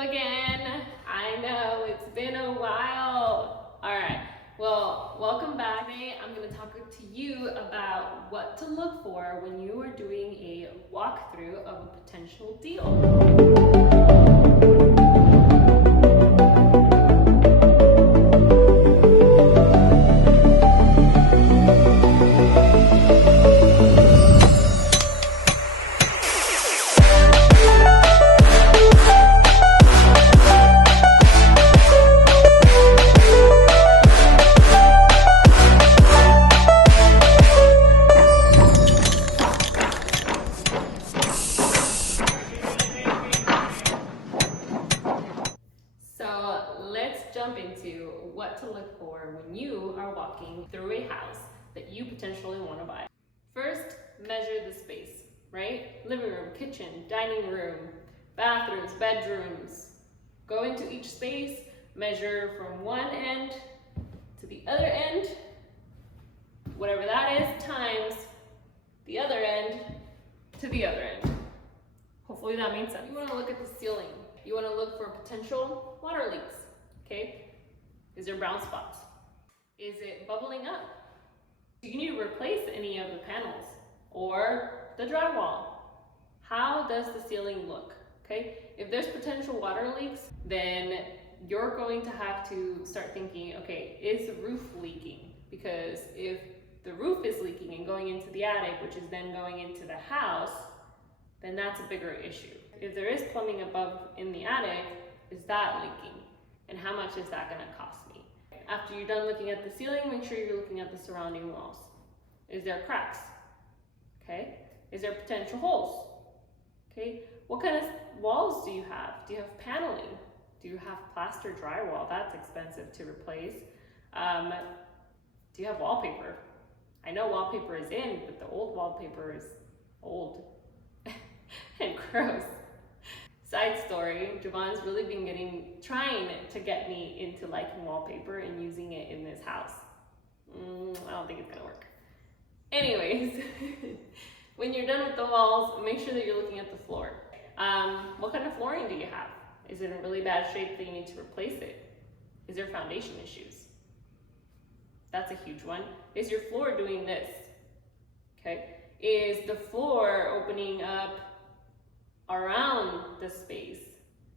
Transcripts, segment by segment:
again. I know it's been a while. All right, well, welcome back. Today I'm going to talk to you about what to look for when you are doing a walkthrough of a potential deal. Jump into what to look for when you are walking through a house that you potentially want to buy. First, measure the space, right? Living room, kitchen, dining room, bathrooms, bedrooms. Go into each space, measure from one end to the other end, whatever that is, times the other end to the other end. Hopefully that made sense. You want to look at the ceiling. You want to look for potential water leaks. Okay, is there brown spots? Is it bubbling up? Do you need to replace any of the panels or the drywall? How does the ceiling look? Okay, if there's potential water leaks, then you're going to have to start thinking, okay, is the roof leaking? Because if the roof is leaking and going into the attic, which is then going into the house, then that's a bigger issue. If there is plumbing above in the attic, is that leaking? And how much is that going to cost me? After you're done looking at the ceiling, make sure you're looking at the surrounding walls. Is there cracks? Okay. Is there potential holes? Okay. What kind of walls do you have? Do you have paneling? Do you have plaster drywall? That's expensive to replace. Do you have wallpaper? I know wallpaper is in, but the old wallpaper is old and gross. Side story, Javon's really been trying to get me into liking wallpaper and using it in this house. I don't think it's gonna work. Anyways, when you're done with the walls, make sure that you're looking at the floor. What kind of flooring do you have? Is it in really bad shape that you need to replace it? Is there foundation issues? That's a huge one. Is your floor doing this? Okay. Is the floor opening up around the space?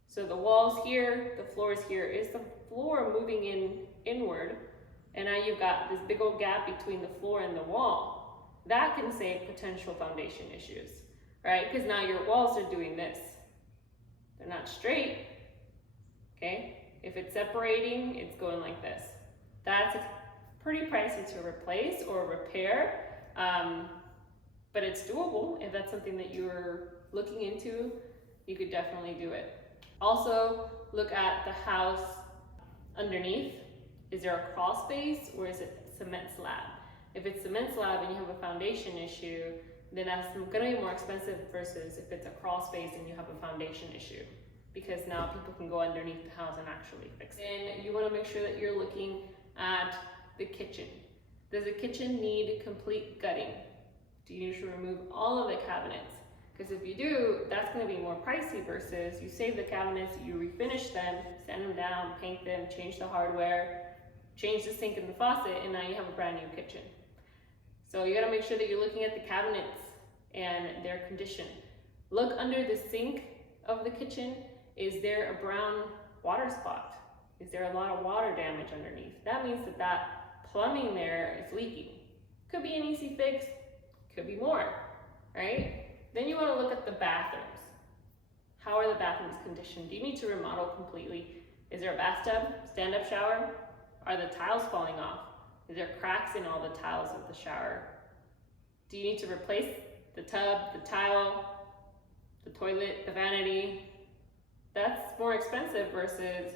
So the walls here, the floor is here. Is the floor moving inward? And now you've got this big old gap between the floor and the wall. That can say potential foundation issues, right? Because now your walls are doing this. They're not straight, okay? If it's separating, it's going like this. That's pretty pricey to replace or repair, but it's doable. If that's something that you're looking into, you could definitely do it. Also, look at the house underneath. Is there a crawl space or is it cement slab? If it's cement slab and you have a foundation issue, then that's gonna be more expensive versus if it's a crawl space and you have a foundation issue, because now people can go underneath the house and actually fix it. And you wanna make sure that you're looking at the kitchen. Does the kitchen need complete gutting? Do you need to remove all of the cabinets? Because if you do, that's going to be more pricey versus you save the cabinets, you refinish them, sand them down, paint them, change the hardware, change the sink and the faucet, and now you have a brand new kitchen. So you got to make sure that you're looking at the cabinets and their condition. Look under the sink of the kitchen. Is there a brown water spot? Is there a lot of water damage underneath? That means that plumbing there is leaking. Could be an easy fix, could be more, right? Then you want to look at the bathrooms. How are the bathrooms conditioned? Do you need to remodel completely? Is there a bathtub, stand-up shower? Are the tiles falling off? Is there cracks in all the tiles of the shower? Do you need to replace the tub, the tile, the toilet, the vanity? That's more expensive versus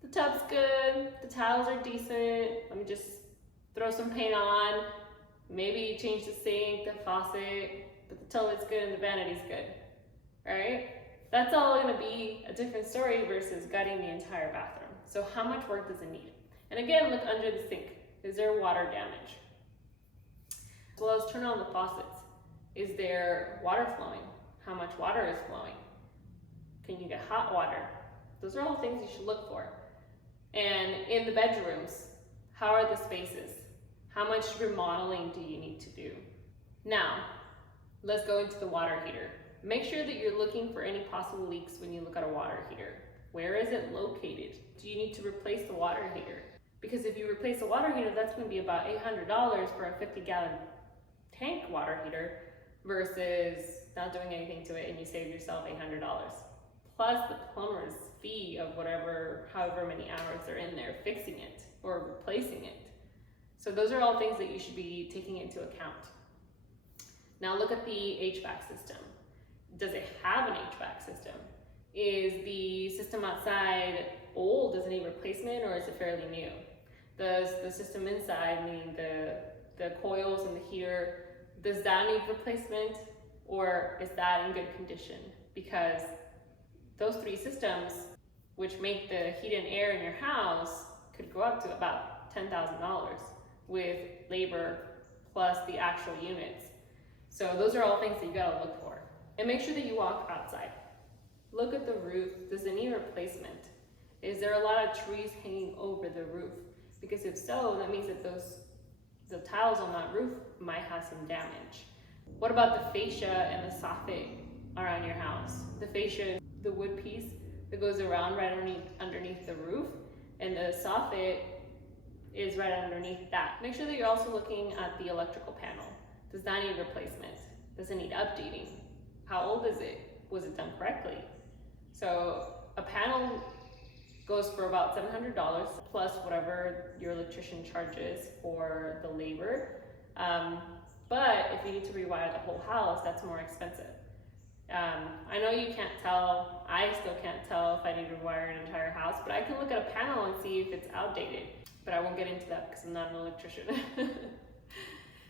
the tub's good, the tiles are decent, let me just throw some paint on, maybe change the sink, the faucet, but the toilet's good and the vanity's good, right? That's all gonna be a different story versus gutting the entire bathroom. So how much work does it need? And again, look under the sink. Is there water damage? As well as turn on the faucets. Is there water flowing? How much water is flowing? Can you get hot water? Those are all things you should look for. And in the bedrooms, how are the spaces? How much remodeling do you need to do? Now, let's go into the water heater. Make sure that you're looking for any possible leaks when you look at a water heater. Where is it located? Do you need to replace the water heater? Because if you replace the water heater, that's going to be about $800 for a 50-gallon tank water heater versus not doing anything to it, and you save yourself $800. Plus the plumber's fee of however many hours they're in there fixing it or replacing it. So those are all things that you should be taking into account. Now look at the HVAC system. Does it have an HVAC system? Is the system outside old? Does it need replacement, or is it fairly new? Does the system inside, meaning the coils and the heater, does that need replacement, or is that in good condition? Because those three systems, which make the heat and air in your house, could go up to about $10,000 with labor plus the actual units. So those are all things that you gotta look for. And make sure that you walk outside. Look at the roof. Does it need replacement? Is there a lot of trees hanging over the roof? Because if so, that means that the tiles on that roof might have some damage. What about the fascia and the soffit around your house? The fascia, the wood piece that goes around right underneath the roof, and the soffit is right underneath that. Make sure that you're also looking at the electrical panel. Does that need replacement? Does it need updating? How old is it? Was it done correctly? So a panel goes for about $700 plus whatever your electrician charges for the labor. But if you need to rewire the whole house, that's more expensive. I know you can't tell, I still can't tell if I need to rewire an entire house, but I can look at a panel and see if it's outdated. But I won't get into that because I'm not an electrician.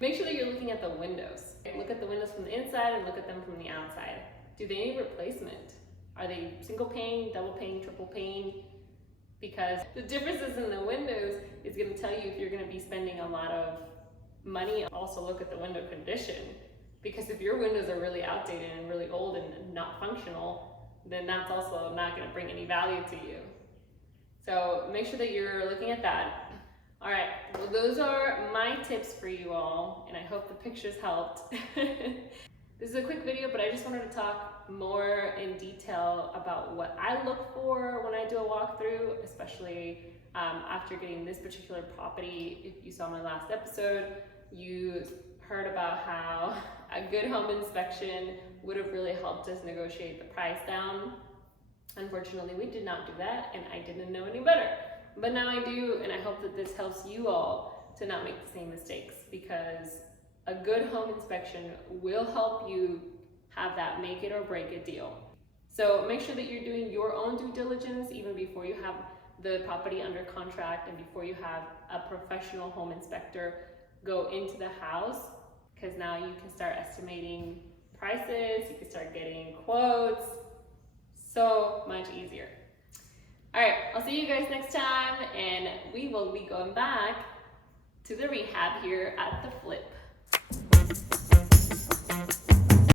Make sure that you're looking at the windows. Look at the windows from the inside and look at them from the outside. Do they need replacement? Are they single pane, double pane, triple pane? Because the differences in the windows is going to tell you if you're going to be spending a lot of money. Also look at the window condition, because if your windows are really outdated and really old and not functional, then that's also not going to bring any value to you. So make sure that you're looking at that. All right, well, those are my tips for you all, and I hope the pictures helped. This is a quick video, but I just wanted to talk more in detail about what I look for when I do a walkthrough, especially after getting this particular property. If you saw my last episode, you heard about how a good home inspection would have really helped us negotiate the price down. Unfortunately, we did not do that, and I didn't know any better. But now I do, and I hope that this helps you all to not make the same mistakes, because a good home inspection will help you have that make it or break it deal. So make sure that you're doing your own due diligence even before you have the property under contract and before you have a professional home inspector go into the house, because now you can start estimating prices, you can start getting quotes, so much easier. All right, I'll see you guys next time, and we will be going back to the rehab here at the flip.